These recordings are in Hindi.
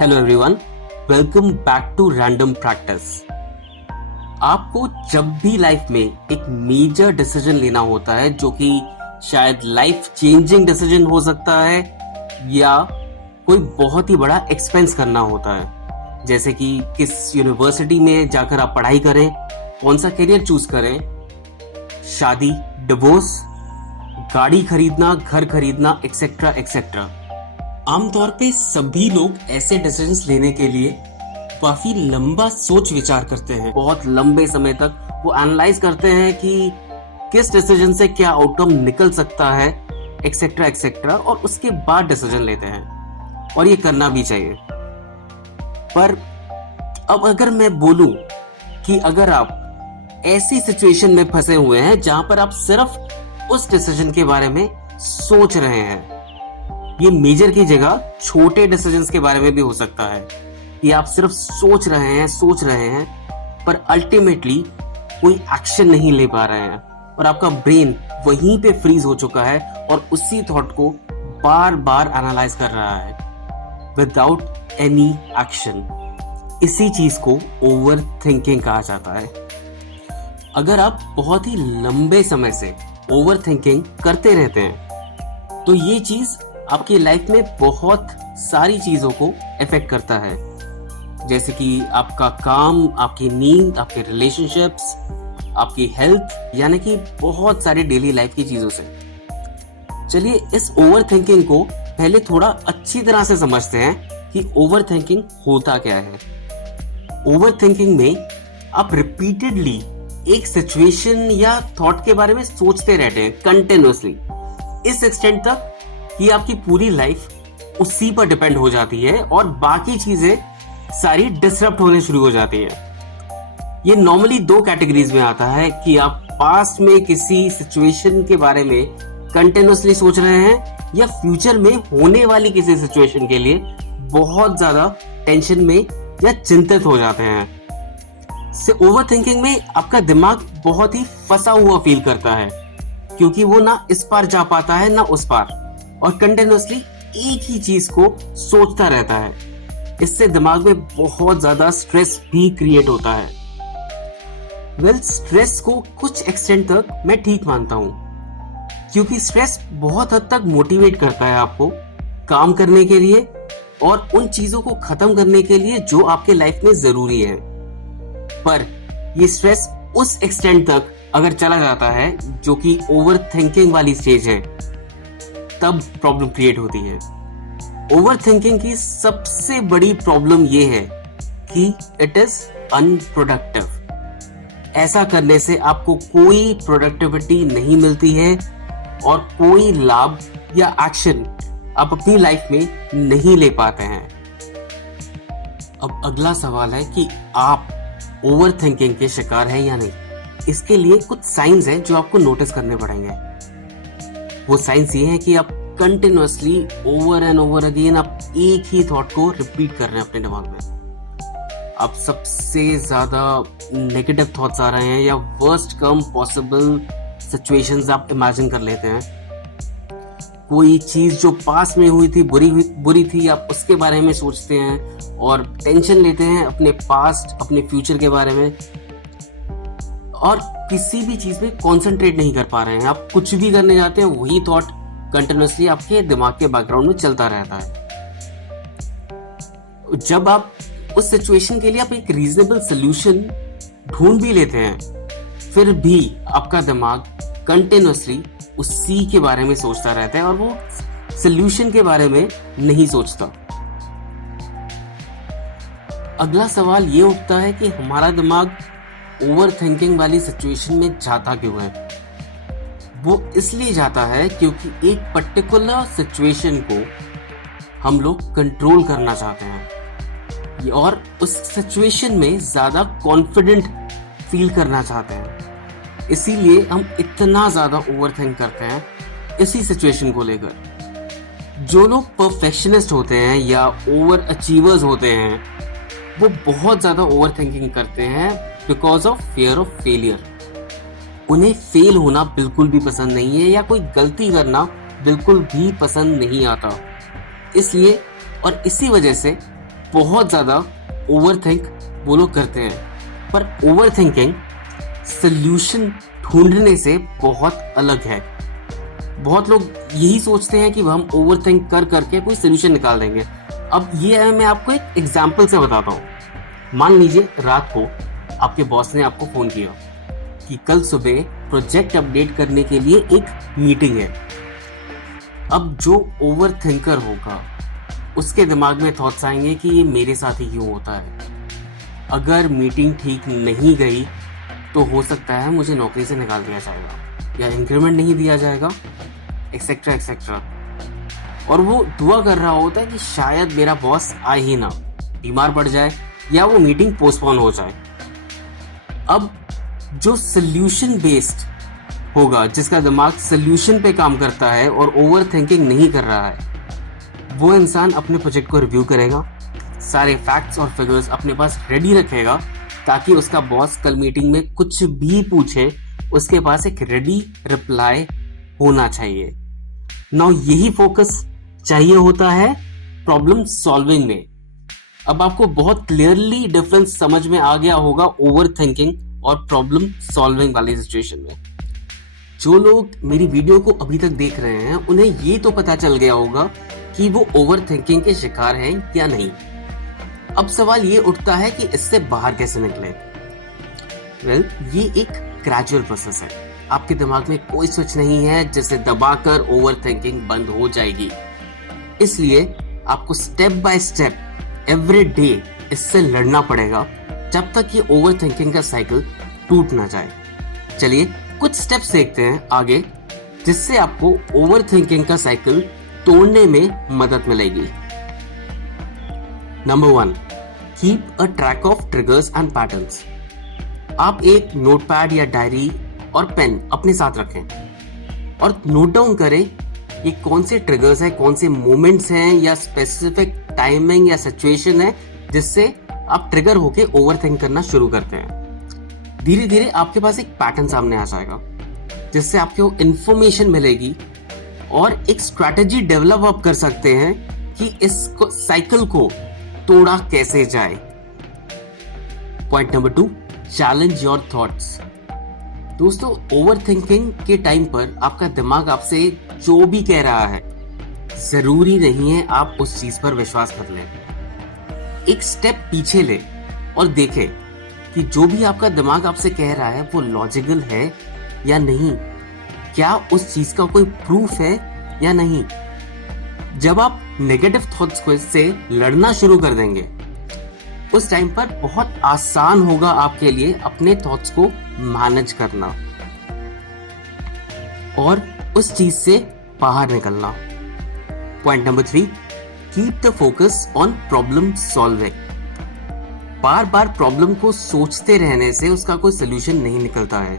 Hello everyone, welcome back to random practice. आपको जब भी लाइफ में एक मेजर डिसीजन लेना होता है जो कि शायद लाइफ चेंजिंग डिसीजन हो सकता है या कोई बहुत ही बड़ा एक्सपेंस करना होता है, जैसे कि किस यूनिवर्सिटी में जाकर आप पढ़ाई करें, कौन सा करियर चूज करें, शादी, डिवोर्स, गाड़ी खरीदना, घर खरीदना, एक्सेट्रा एक्सेट्रा। आमतौर पे सभी लोग ऐसे डिसीजंस लेने के लिए काफी लंबा सोच विचार करते हैं। बहुत लंबे समय तक वो एनालाइज करते हैं कि किस डिसीजन से क्या आउटकम निकल सकता है, एक्सेट्रा एक्सेट्रा, और उसके बाद डिसीजन लेते हैं, और ये करना भी चाहिए। पर अब अगर मैं बोलूं कि अगर आप ऐसी सिचुएशन में फंसे हुए हैं जहां पर आप सिर्फ उस डिसीजन के बारे में सोच रहे हैं, ये मेजर की जगह छोटे डिसीजंस के बारे में भी हो सकता है कि आप सिर्फ सोच रहे हैं पर अल्टीमेटली कोई एक्शन नहीं ले पा रहे हैं और आपका ब्रेन वहीं पे फ्रीज हो चुका है और उसी थॉट को बार बार एनालाइज कर रहा है विदाउट एनी एक्शन। इसी चीज को ओवर थिंकिंग कहा जाता है। अगर आप बहुत ही लंबे समय से ओवर थिंकिंग करते रहते हैं तो ये चीज आपकी लाइफ में बहुत सारी चीजों को इफेक्ट करता है, जैसे कि आपका काम, आपकी नींद, आपके रिलेशनशिप्स, आपकी हेल्थ, यानी कि बहुत सारी डेली लाइफ की चीजों से। चलिए इस ओवर थिंकिंग को पहले थोड़ा अच्छी तरह से समझते हैं कि ओवर थिंकिंग होता क्या है। ओवर थिंकिंग में आप रिपीटेडली एक सिचुएशन या थॉट के बारे में सोचते रहते हैं कंटिन्यूअसली, इस एक्सटेंट तक कि आपकी पूरी लाइफ उसी पर डिपेंड हो जाती है और बाकी चीजें सारी डिसरप्ट होने शुरू हो जाती है। ये नॉर्मली दो कैटेगरीज में आता है कि आप पास्ट में किसी सिचुएशन के बारे में कंटिन्यूअसली सोच रहे हैं या फ्यूचर में होने वाली किसी सिचुएशन के लिए बहुत ज्यादा टेंशन में या चिंतित हो जाते हैं। से ओवर थिंकिंग में आपका दिमाग बहुत ही फंसा हुआ फील करता है क्योंकि वो ना इस पार जा पाता है ना उस पार और कंटिन्यूअसली एक ही चीज को सोचता रहता है। इससे दिमाग में बहुत ज्यादा स्ट्रेस भी क्रिएट होता है। स्ट्रेस को कुछ एक्सटेंट तक मैं ठीक मानता हूं क्योंकि स्ट्रेस बहुत हद तक मोटिवेट करता है आपको काम करने के लिए और उन चीजों को खत्म करने के लिए जो आपके लाइफ में जरूरी है। पर ये स्ट्रेस उस एक्सटेंट तक अगर चला जाता है जो कि ओवर थिंकिंग वाली स्टेज है, तब प्रॉब्लम क्रिएट होती है। ओवर थिंकिंग की सबसे बड़ी प्रॉब्लम यह है कि इट इज अनप्रोडक्टिव। ऐसा करने से आपको कोई प्रोडक्टिविटी नहीं मिलती है और कोई लाभ या एक्शन आप अपनी लाइफ में नहीं ले पाते हैं। अब अगला सवाल है कि आप ओवर थिंकिंग के शिकार हैं या नहीं। इसके लिए कुछ साइंस हैं जो आपको नोटिस करने पड़ेंगे। वो साइंस ये है कि आप continuously over and over again आप एक ही थॉट को रिपीट कर रहे हैं अपने दिमाग में। आप सबसे ज्यादा नेगेटिव थॉट्स आ रहे हैं या वर्स्ट कम पॉसिबल सिचुएशंस आप इमेजिन कर लेते हैं। कोई चीज जो पास में हुई थी, बुरी थी, आप उसके बारे में सोचते हैं और टेंशन लेते हैं अपने पास्ट, अपने फ्यूचर के बारे में, और किसी भी चीज में कंसंट्रेट नहीं कर पा रहे हैं। आप कुछ भी करने जाते हैं वही थॉट कंटिन्यूअसली आपके दिमाग के बैकग्राउंड में चलता रहता है। जब आप उस सिचुएशन के लिए आप एक रीजनेबल सोल्यूशन ढूंढ भी लेते हैं, फिर भी आपका दिमाग कंटिन्यूअसली उसी के बारे में सोचता रहता है और वो सोल्यूशन के बारे में नहीं सोचता। अगला सवाल ये उठता है कि हमारा दिमाग ओवर थिंकिंग वाली सिचुएशन में जाता क्यों है। वो इसलिए जाता है क्योंकि एक पर्टिकुलर सिचुएशन को हम लोग कंट्रोल करना चाहते हैं और उस सिचुएशन में ज्यादा कॉन्फिडेंट फील करना चाहते हैं। इसीलिए हम इतना ज्यादा ओवर थिंक करते हैं इसी सिचुएशन को लेकर। जो लोग परफेक्शनिस्ट होते हैं या ओवर अचीवर्स होते हैं वो बहुत ज्यादा ओवर थिंकिंग करते हैं because of fear of failure. उन्हें फेल होना बिल्कुल भी पसंद नहीं है या कोई गलती करना बिल्कुल भी पसंद नहीं आता। इसलिए और इसी वजह से बहुत ज़्यादा ओवरथिंक वो लोग करते हैं, पर ओवरथिंकिंग सल्यूशन ढूंढने से बहुत अलग है। बहुत लोग यही सोचते हैं कि हम ओवरथिंक कर करके कोई सल्यूशन निकाल देंगे। अब ये मैं आपको एक एग्जाम्पल से बताता हूँ। मान लीजिए रात को आपके बॉस ने आपको फोन किया कि कल सुबह प्रोजेक्ट अपडेट करने के लिए एक मीटिंग है। अब जो ओवरथिंकर होगा उसके दिमाग में थॉट्स आएंगे कि ये मेरे साथ ही क्यों होता है, अगर मीटिंग ठीक नहीं गई तो हो सकता है मुझे नौकरी से निकाल दिया जाएगा या इंक्रीमेंट नहीं दिया जाएगा, एक्सेट्रा एक्सेट्रा। और वो दुआ कर रहा होता है कि शायद मेरा बॉस आए ही ना, बीमार पड़ जाए या वो मीटिंग पोस्टपोन हो जाए। अब जो सोल्यूशन बेस्ड होगा, जिसका दिमाग सोल्यूशन पे काम करता है और ओवर थिंकिंग नहीं कर रहा है, वो इंसान अपने प्रोजेक्ट को रिव्यू करेगा, सारे फैक्ट्स और फिगर्स अपने पास रेडी रखेगा ताकि उसका बॉस कल मीटिंग में कुछ भी पूछे उसके पास एक रेडी रिप्लाई होना चाहिए। नाउ यही फोकस चाहिए होता है प्रॉब्लम सॉल्विंग में। अब आपको बहुत क्लियरली डिफरेंस समझ में आ गया होगा ओवर थिंकिंग और प्रॉब्लम सॉल्विंग वाली सिचुएशन में। जो लोग मेरी वीडियो को अभी तक देख रहे हैं उन्हें ये तो पता चल गया होगा कि वो ओवर थिंकिंग के शिकार हैं या नहीं। अब सवाल ये उठता है कि इससे बाहर कैसे निकले। ये एक ग्रेजुअल प्रोसेस है। आपके दिमाग में कोई स्विच नहीं है जिसे दबाकर ओवर थिंकिंग बंद हो जाएगी। इसलिए आपको step by step every day इससे लड़ना पड़ेगा जब तक ये ओवर थिंकिंग का साइकिल टूट ना जाए। चलिए कुछ स्टेप्स देखते हैं आगे, जिससे आपको ओवर थिंकिंग का साइकिल तोड़ने में मदद मिलेगी। Number 1, keep a track of triggers and patterns. आप एक नोटपैड या डायरी और पेन अपने साथ रखें और नोट डाउन करें ये कौन से ट्रिगर्स हैं, कौन से मोमेंट्स हैं या स्पेसिफिक टाइमिंग या सिचुएशन है जिससे आप ट्रिगर होके ओवरथिंक करना शुरू करते हैं। धीरे धीरे आपके पास एक पैटर्न सामने आ जाएगा जिससे आपको इंफॉर्मेशन मिलेगी और एक स्ट्रैटेजी डेवलप आप कर सकते हैं कि इस साइकिल को तोड़ा कैसे जाए। Point number 2, challenge your thoughts. दोस्तों, ओवरथिंकिंग के टाइम पर आपका दिमाग आपसे जो भी कह रहा है जरूरी नहीं है आप उस चीज पर विश्वास कर लें। एक स्टेप पीछे ले और देखें कि जो भी आपका दिमाग आपसे कह रहा है वो लॉजिकल है या नहीं, क्या उस चीज का कोई प्रूफ है या नहीं। जब आप नेगेटिव थॉट्स को से लड़ना शुरू कर देंगे उस टाइम पर बहुत आसान होगा आपके लिए अपने थॉट्स को मैनेज करना और उस चीज से बाहर निकलना। Point number 3, keep the focus on problem solving. Bar bar problem को सोचते रहने से उसका कोई सोल्यूशन नहीं निकलता है,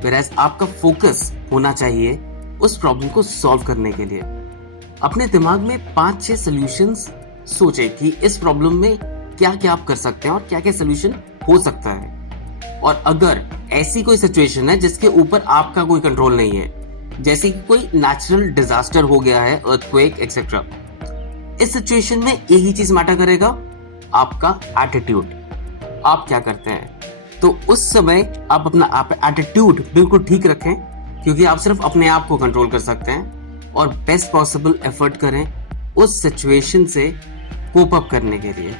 व्हेरेज आपका फोकस होना चाहिए उस प्रॉब्लम को सॉल्व करने के लिए। अपने दिमाग में 5-6 सॉल्यूशंस सोचें कि इस प्रॉब्लम में क्या क्या आप कर सकते हैं और क्या क्या सोल्यूशन हो सकता है। और अगर ऐसी कोई सिचुएशन है जिसके ऊपर आपका कोई कंट्रोल नहीं है, जैसे कि कोई नेचुरल डिजास्टर हो गया है, अर्थक्वेक एक्सेट्रा, इस सिचुएशन में एक ही चीज मैटर करेगा, आपका एटीट्यूड। आप क्या करते हैं, तो उस समय आप अपना एटीट्यूड बिल्कुल ठीक रखें क्योंकि आप सिर्फ अपने आप को कंट्रोल कर सकते हैं और बेस्ट पॉसिबल एफर्ट करें उस सिचुएशन से कोप अप करने के लिए।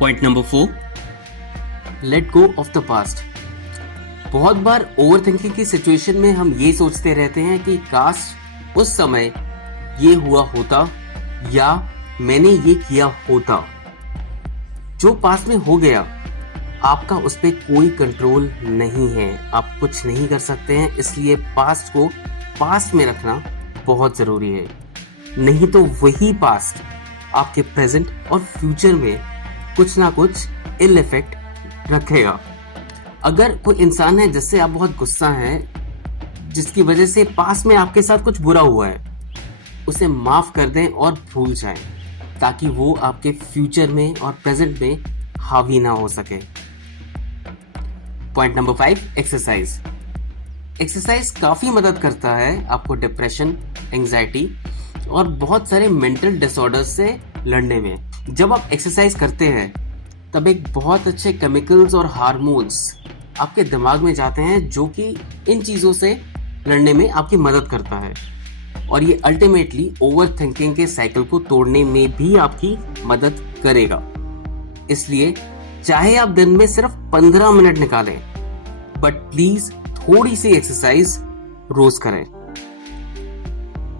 Point number 4, let go of the past. बहुत बार ओवरथिंकिंग की सिचुएशन में हम ये सोचते रहते हैं कि काश उस समय ये हुआ होता या मैंने ये किया होता। जो पास्ट में हो गया आपका उस पर कोई कंट्रोल नहीं है, आप कुछ नहीं कर सकते हैं। इसलिए पास्ट को पास्ट में रखना बहुत जरूरी है, नहीं तो वही पास्ट आपके प्रेजेंट और फ्यूचर में कुछ ना कुछ इल इफेक्ट रखेगा। अगर कोई इंसान है जिससे आप बहुत गुस्सा हैं, जिसकी वजह से पास्ट में आपके साथ कुछ बुरा हुआ है, उसे माफ कर दें और भूल जाएं ताकि वो आपके फ्यूचर में और प्रेजेंट में हावी ना हो सके। Point number 5, exercise. एक्सरसाइज काफी मदद करता है आपको डिप्रेशन, एंजाइटी और बहुत सारे मेंटल डिसऑर्डर्स से लड़ने में। जब आप एक्सरसाइज करते हैं तब एक बहुत अच्छे केमिकल्स और हार्मोन्स आपके दिमाग में जाते हैं जो कि इन चीज़ों से लड़ने में आपकी मदद करता है, और ये अल्टीमेटली ओवर थिंकिंग के साइकिल को तोड़ने में भी आपकी मदद करेगा। इसलिए चाहे आप दिन में सिर्फ 15 मिनट निकालें, बट प्लीज थोड़ी सी एक्सरसाइज रोज करें।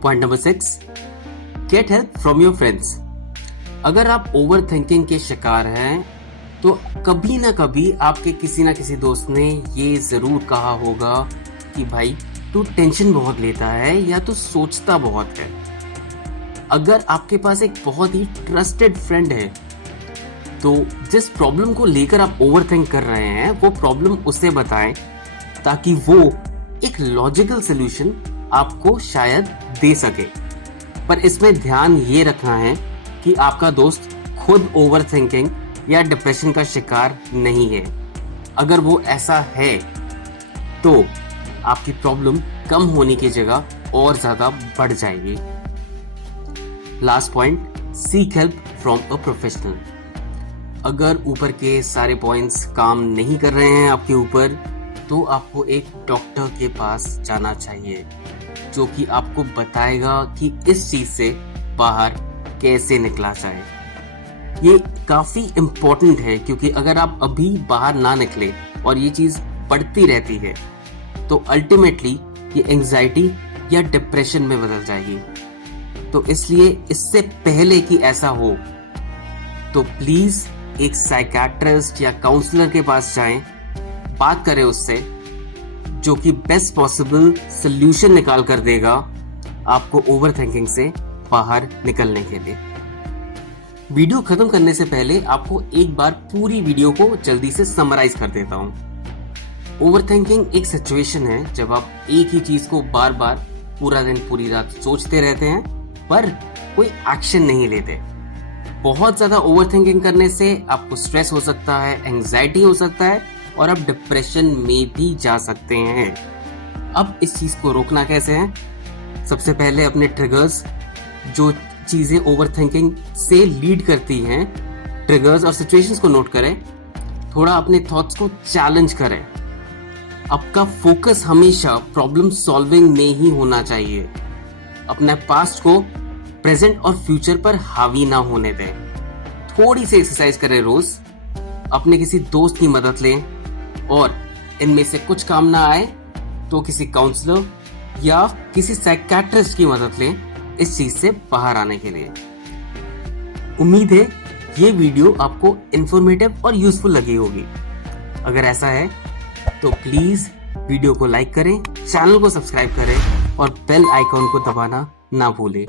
Point number 6, get help from your friends. अगर आप ओवर थिंकिंग के शिकार हैं तो कभी ना कभी आपके किसी ना किसी दोस्त ने ये जरूर कहा होगा कि भाई तू टेंशन बहुत लेता है या तू सोचता बहुत है। अगर आपके पास एक बहुत ही ट्रस्टेड फ्रेंड है तो जिस प्रॉब्लम को लेकर आप ओवरथिंक कर रहे हैं वो प्रॉब्लम उसे बताएं, ताकि वो एक लॉजिकल सॉल्यूशन आपको शायद दे सके। पर इसमें ध्यान ये रखना है कि आपका दोस्त खुद ओवरथिंकिंग या डिप्रेशन का शिकार नहीं है। अगर वो ऐसा है तो आपकी प्रॉब्लम कम होने की जगह और ज्यादा बढ़ जाएगी। Last point, seek help from a professional. अगर ऊपर के सारे पॉइंट्स काम नहीं कर रहे हैं आपके ऊपर, तो आपको एक डॉक्टर के पास जाना चाहिए जो कि आपको बताएगा कि इस चीज से बाहर कैसे निकला जाए। ये काफी इम्पोर्टेंट है क्योंकि अगर आप अभी बाहर ना निकले और ये चीज बढ़ती रहती है तो अल्टीमेटली ये एंजाइटी या डिप्रेशन में बदल जाएगी। तो इसलिए इससे पहले कि ऐसा हो तो प्लीज एक साइकियाट्रिस्ट या काउंसलर के पास जाएं, बात करें उससे, जो कि बेस्ट पॉसिबल सॉल्यूशन निकाल कर देगा आपको ओवरथिंकिंग से बाहर निकलने के लिए। वीडियो खत्म करने से पहले आपको एक बार पूरी वीडियो को जल्दी से समराइज कर देता हूं। ओवरथिंकिंग एक सिचुएशन है जब आप एक ही चीज को बार बार पूरा दिन पूरी रात सोचते रहते हैं पर कोई एक्शन नहीं लेते। बहुत ज्यादा ओवरथिंकिंग करने से आपको स्ट्रेस हो सकता है, एंजाइटी हो सकता है और आप डिप्रेशन में भी जा सकते हैं। अब इस चीज को रोकना कैसे है? सबसे पहले अपने ट्रिगर्स, जो चीजें ओवरथिंकिंग से लीड करती हैं, ट्रिगर्स और सिचुएशंस को नोट करें। थोड़ा अपने थॉट्स को चैलेंज करें। आपका फोकस हमेशा प्रॉब्लम सॉल्विंग में ही होना चाहिए। अपने पास्ट को प्रेजेंट और फ्यूचर पर हावी ना होने दें। थोड़ी सी एक्सरसाइज करें रोज, अपने किसी दोस्त की मदद लें और इनमें से कुछ काम ना आए तो किसी काउंसलर या किसी साइकियाट्रिस्ट की मदद लें इस चीज से बाहर आने के लिए। उम्मीद है ये वीडियो आपको इंफॉर्मेटिव और यूजफुल लगी होगी। अगर ऐसा है तो प्लीज वीडियो को लाइक करें, चैनल को सब्सक्राइब करें और बेल आइकॉन को दबाना ना भूलें।